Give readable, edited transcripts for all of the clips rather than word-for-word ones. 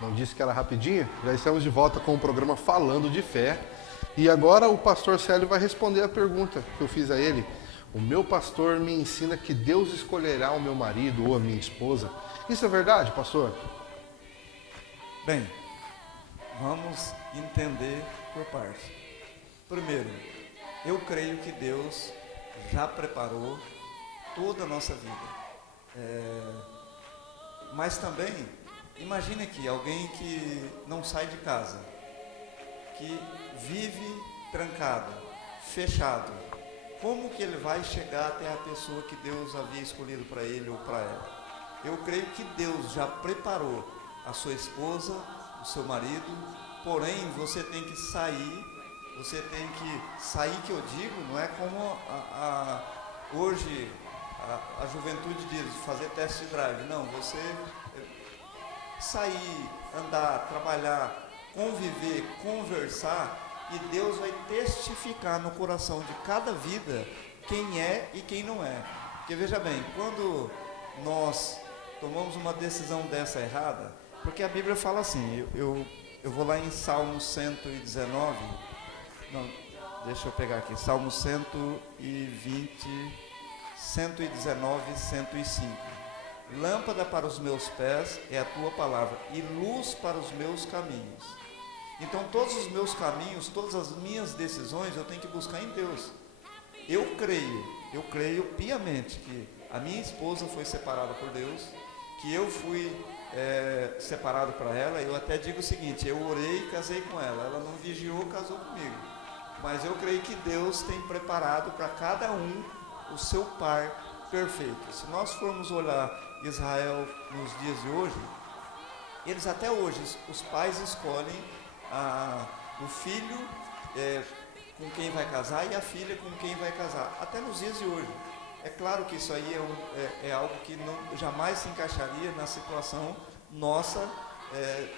Não disse que era rapidinho? Já estamos de volta com o programa Falando de Fé. E agora o pastor Célio vai responder a pergunta que eu fiz a ele. O meu pastor me ensina que Deus escolherá o meu marido ou a minha esposa. Isso é verdade, pastor? Bem, vamos entender por partes. Primeiro, eu creio que Deus já preparou toda a nossa vida. Mas também, imagine aqui, alguém que não sai de casa, que vive trancado, fechado. Como que ele vai chegar até a pessoa que Deus havia escolhido para ele ou para ela? Eu creio que Deus já preparou a sua esposa, o seu marido, porém você tem que sair, que eu digo, não é como hoje a juventude diz, fazer test drive, não, você sair, andar, trabalhar, conviver, conversar, e Deus vai testificar no coração de cada vida quem é e quem não é. Porque veja bem, quando nós tomamos uma decisão dessa errada, porque a Bíblia fala assim, eu vou lá em Salmo 119, não, deixa eu pegar aqui, Salmo 120, 119, 105. Lâmpada para os meus pés é a tua palavra e luz para os meus caminhos. Então todos os meus caminhos, todas as minhas decisões eu tenho que buscar em Deus. Eu creio piamente que a minha esposa foi separada por Deus, que eu fui separado para ela. Eu até digo o seguinte, eu orei e casei com ela, ela não vigiou, casou comigo. Mas eu creio que Deus tem preparado para cada um o seu par perfeito. Se nós formos olhar Israel nos dias de hoje, eles até hoje, os pais escolhem o filho com quem vai casar e a filha com quem vai casar, até nos dias de hoje. É claro que isso aí é algo que jamais se encaixaria na situação nossa,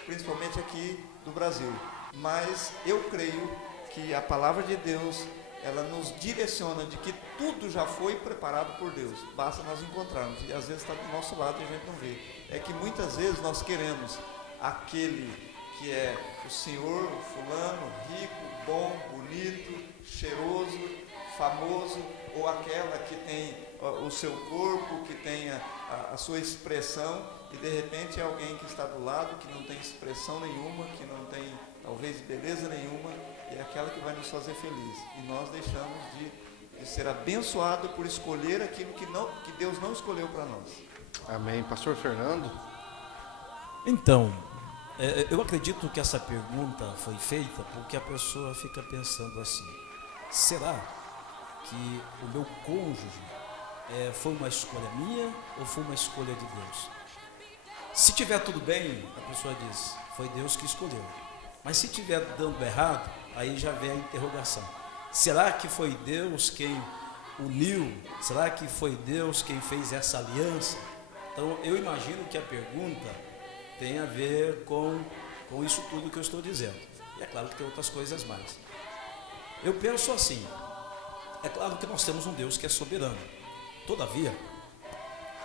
principalmente aqui do Brasil. Mas eu creio que a palavra de Deus, ela nos direciona de que tudo já foi preparado por Deus, basta nós encontrarmos, e às vezes está do nosso lado e a gente não vê. É que muitas vezes nós queremos aquele que é o senhor, o fulano, rico, bom, bonito, cheiroso, famoso, ou aquela que tem o seu corpo, que tem a sua expressão, e de repente é alguém que está do lado, que não tem expressão nenhuma, que não tem talvez beleza nenhuma, e é aquela que vai nos fazer feliz. E nós deixamos de ser abençoado por escolher aquilo que Deus não escolheu para nós. Amém. Pastor Fernando? Então, eu acredito que essa pergunta foi feita porque a pessoa fica pensando assim: será que o meu cônjuge foi uma escolha minha ou foi uma escolha de Deus? Se tiver tudo bem, a pessoa diz, foi Deus que escolheu. Mas se tiver dando errado, aí já vem a interrogação. Será que foi Deus quem uniu? Será que foi Deus quem fez essa aliança? Então eu imagino que a pergunta tem a ver com isso tudo que eu estou dizendo. E é claro que tem outras coisas mais. Eu penso assim, é claro que nós temos um Deus que é soberano. Todavia,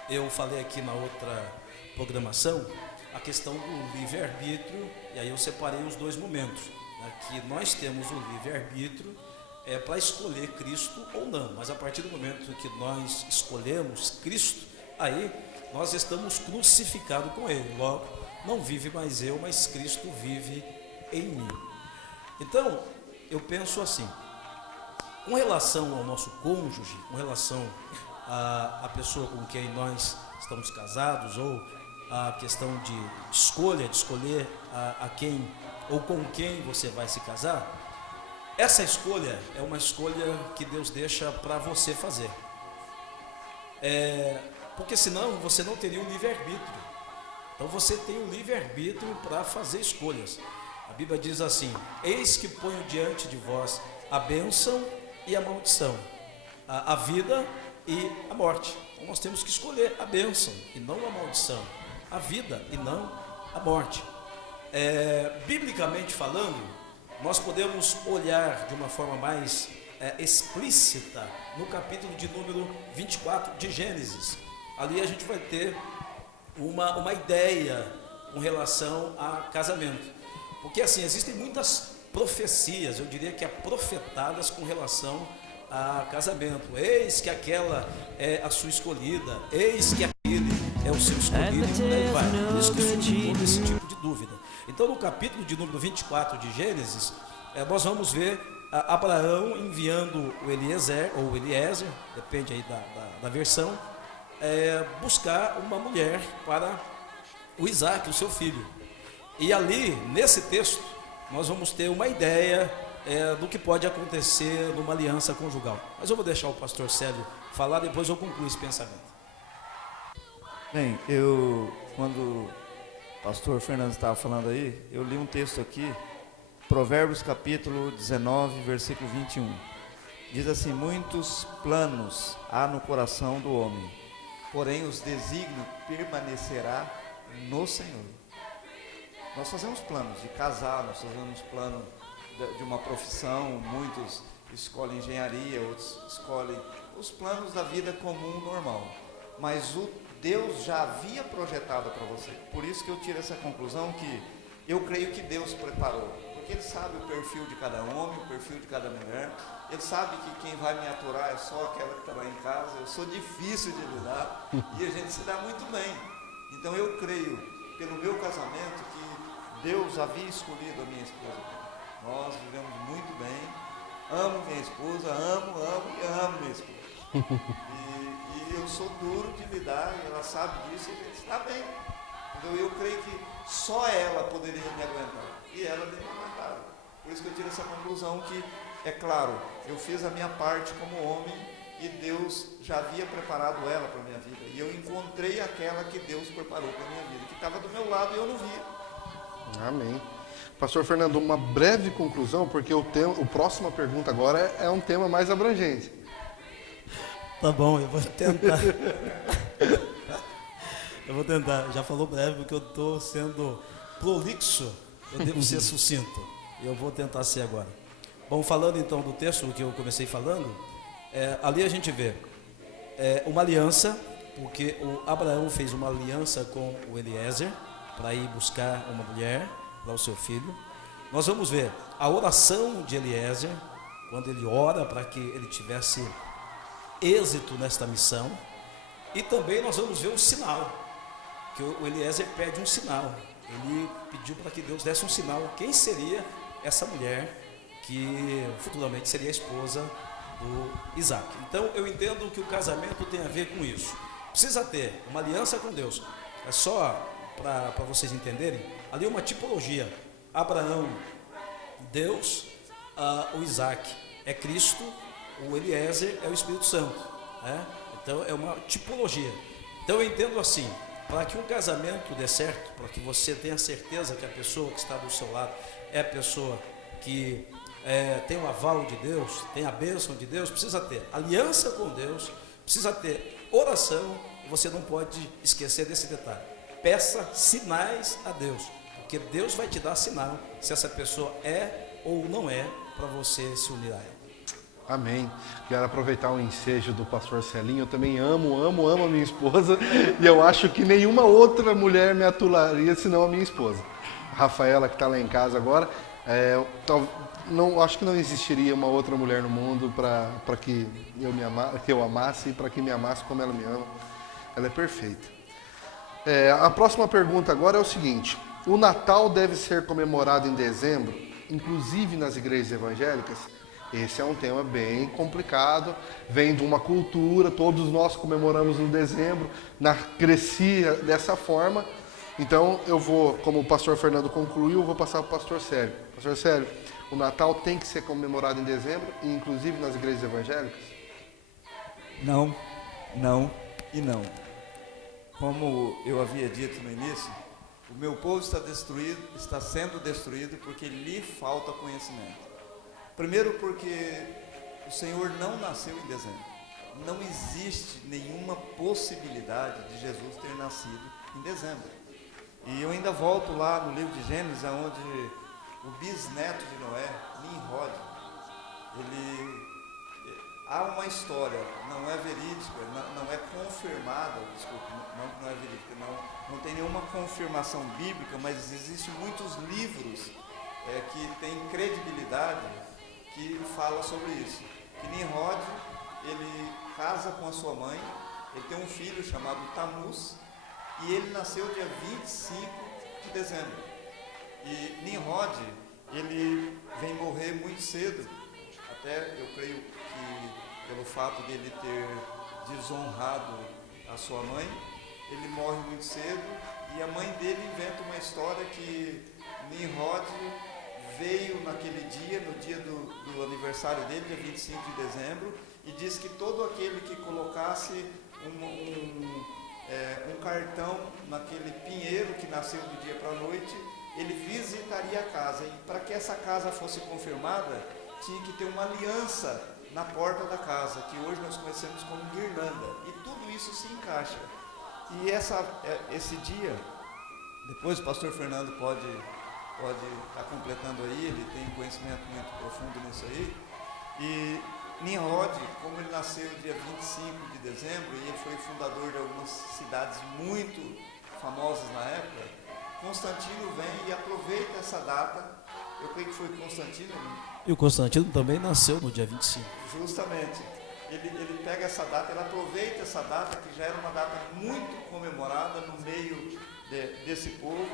eu falei aqui na outra programação a questão do livre-arbítrio, e aí eu separei os dois momentos, né, que nós temos o livre-arbítrio para escolher Cristo ou não, mas a partir do momento que nós escolhemos Cristo, aí nós estamos crucificados com Ele, logo, não vive mais eu, mas Cristo vive em mim. Então, eu penso assim, com relação ao nosso cônjuge, com relação à pessoa com quem nós estamos casados, ou a questão de escolher a quem ou com quem você vai se casar, essa escolha é uma escolha que Deus deixa para você fazer. Porque senão você não teria um livre-arbítrio. Então você tem um livre-arbítrio para fazer escolhas. A Bíblia diz assim: eis que ponho diante de vós a bênção e a maldição, a vida e a morte. Então nós temos que escolher a bênção e não a maldição, a vida e não a morte. Biblicamente falando, nós podemos olhar de uma forma mais explícita no capítulo de número 24 de Gênesis. Ali a gente vai ter uma ideia, com relação a casamento. Porque assim, existem muitas profecias, eu diria que profetadas com relação a casamento. Eis que aquela é a sua escolhida, eis que aquele é o seu escolhido, e daí vai. Por isso que surge todo esse tipo de dúvida. Então, no capítulo de número 24 de Gênesis, nós vamos ver Abraão enviando o Eliezer, ou o Eliezer, depende aí da versão, buscar uma mulher para o Isaac, o seu filho. E ali, nesse texto, nós vamos ter uma ideia do que pode acontecer numa aliança conjugal. Mas eu vou deixar o pastor Célio falar, depois eu concluo esse pensamento. Bem, quando o pastor Fernando estava falando aí, eu li um texto aqui, Provérbios capítulo 19, versículo 21. Diz assim: muitos planos há no coração do homem, porém os desígnios permanecerá no Senhor. Nós fazemos planos de casar, nós fazemos planos de uma profissão, muitos escolhem engenharia, outros escolhem os planos da vida comum, normal. Mas Deus já havia projetado para você. Por isso que eu tiro essa conclusão que eu creio que Deus preparou. Porque Ele sabe o perfil de cada homem, o perfil de cada mulher. Ele sabe que quem vai me aturar é só aquela que está lá em casa. Eu sou difícil de lidar e a gente se dá muito bem. Então eu creio, pelo meu casamento, que Deus havia escolhido a minha esposa. Nós vivemos muito bem. Amo minha esposa, amo e amo minha esposa. E eu sou duro de lidar, e ela sabe disso, e a gente está bem. Então eu creio que só ela poderia me aguentar, e ela nem me aguentava. Por isso que eu tiro essa conclusão que, é claro, eu fiz a minha parte como homem, e Deus já havia preparado ela para a minha vida. E eu encontrei aquela que Deus preparou para a minha vida, que estava do meu lado e eu não via. Amém. Pastor Fernando, uma breve conclusão, porque o próxima pergunta agora é um tema mais abrangente. Tá bom, eu vou tentar. Já falou breve porque eu estou sendo prolixo, eu devo ser sucinto. E eu vou tentar ser agora. Bom, falando então do texto que eu comecei falando, ali a gente vê uma aliança, porque o Abraão fez uma aliança com o Eliezer para ir buscar uma mulher para o seu filho. Nós vamos ver a oração de Eliezer, quando ele ora para que ele tivesse êxito nesta missão. E também nós vamos ver um sinal, que o Eliezer pede um sinal. Ele pediu para que Deus desse um sinal. Quem seria essa mulher que futuramente seria a esposa do Isaac? Então eu entendo que o casamento tem a ver com isso. Precisa ter uma aliança com Deus. É só para vocês entenderem, ali é uma tipologia. Abraão, Deus, o Isaac é Cristo, o Eliezer é o Espírito Santo, né? Então é uma tipologia. Então eu entendo assim, para que um casamento dê certo, para que você tenha certeza que a pessoa que está do seu lado é a pessoa que tem o aval de Deus, tem a bênção de Deus, precisa ter aliança com Deus, precisa ter oração, e você não pode esquecer desse detalhe. Peça sinais a Deus, porque Deus vai te dar sinal se essa pessoa é ou não é, para você se unir a ela. Amém. Quero aproveitar o ensejo do pastor Celinho. Eu também amo a minha esposa. E eu acho que nenhuma outra mulher me atularia senão a minha esposa. A Rafaela, que está lá em casa agora. Acho que não existiria uma outra mulher no mundo para que eu amasse e para que me amasse como ela me ama. Ela é perfeita. A próxima pergunta agora é o seguinte: o Natal deve ser comemorado em dezembro, inclusive nas igrejas evangélicas? Esse é um tema bem complicado, vem de uma cultura, todos nós comemoramos no dezembro, cresci dessa forma. Então eu vou, como o pastor Fernando concluiu, eu vou passar para o pastor Célio. Pastor Célio, o Natal tem que ser comemorado em dezembro, inclusive nas igrejas evangélicas? Não, não e não. Como eu havia dito no início, o meu povo está sendo destruído porque lhe falta conhecimento. Primeiro porque o Senhor não nasceu em dezembro. Não existe nenhuma possibilidade de Jesus ter nascido em dezembro. E eu ainda volto lá no livro de Gênesis, onde o bisneto de Noé, Nimrod, há uma história, não é verídica, não é confirmada, desculpe, não é verídica, não tem nenhuma confirmação bíblica, mas existem muitos livros que têm credibilidade que falam sobre isso. Que Nimrod, ele casa com a sua mãe, ele tem um filho chamado Tamuz, e ele nasceu dia 25 de dezembro. E Nimrod, ele vem morrer muito cedo, até eu creio que pelo fato de ele ter desonrado a sua mãe, ele morre muito cedo, e a mãe dele inventa uma história que Nimrod veio naquele dia, no dia do aniversário dele, dia 25 de dezembro, e diz que todo aquele que colocasse um cartão naquele pinheiro que nasceu do dia para a noite, ele visitaria a casa. E para que essa casa fosse confirmada, tinha que ter uma aliança na porta da casa, que hoje nós conhecemos como guirlanda. E tudo isso se encaixa. E esse dia, depois o pastor Fernando pode estar completando aí, ele tem conhecimento muito profundo nisso aí. E Nimrod, como ele nasceu dia 25 de dezembro, e ele foi fundador de algumas cidades muito famosas na época, Constantino vem e aproveita essa data. Eu creio que foi Constantino. E o Constantino também nasceu no dia 25. Justamente. Ele pega essa data, ele aproveita essa data, que já era uma data muito comemorada no meio desse povo,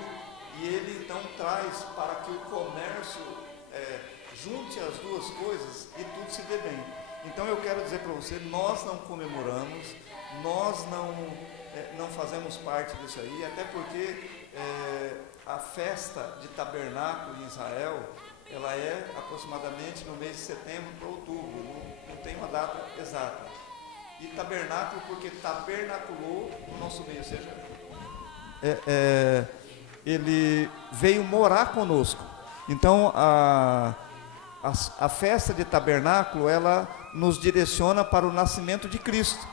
e ele então traz para que o comércio junte as duas coisas e tudo se dê bem. Então eu quero dizer para você, nós não comemoramos, nós não fazemos parte disso aí, até porque a festa de tabernáculo em Israel, ela é aproximadamente no mês de setembro para outubro, não tem uma data exata. E tabernáculo porque tabernaculou no nosso meio, ou seja, ele veio morar conosco. Então a festa de tabernáculo, ela nos direciona para o nascimento de Cristo,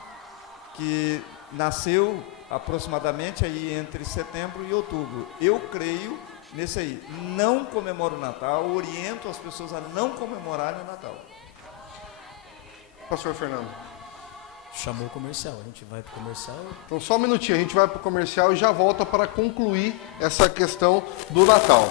que nasceu aproximadamente aí entre setembro e outubro. Eu creio nesse aí. Não comemoro o Natal, oriento as pessoas a não comemorarem o Natal. Pastor Fernando. Chamou o comercial, a gente vai para o comercial. Então só um minutinho, a gente vai para o comercial e já volta para concluir essa questão do Natal.